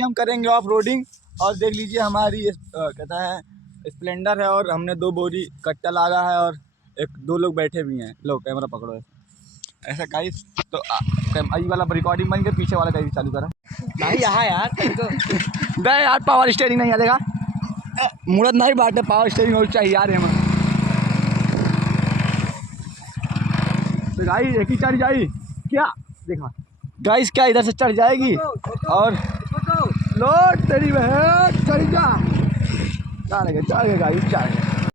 अभी हम करेंगे ऑफ रोडिंग। और देख लीजिए हमारी कहता है स्प्लेंडर है और हमने 2 बोरी कट्टा लगा है और 2 लोग बैठे भी हैं। लो कैमरा पकड़ो ऐसा गाइस। तो आई वाला रिकॉर्डिंग बन के पीछे वाला गाइस चालू करा नहीं यहाँ यार दे यार, पावर स्टीयरिंग नहीं चलेगा, मुड़त नहीं बात है, पावर स्टीयरिंग और चाहिए यार हमें। तो गाइस एक ही चढ़ जाई क्या, देखा गाइस क्या इधर से चढ़ जाएगी और लो तेरी बहन चढ़ जा, चढ़ गए गाइस चढ़ गए।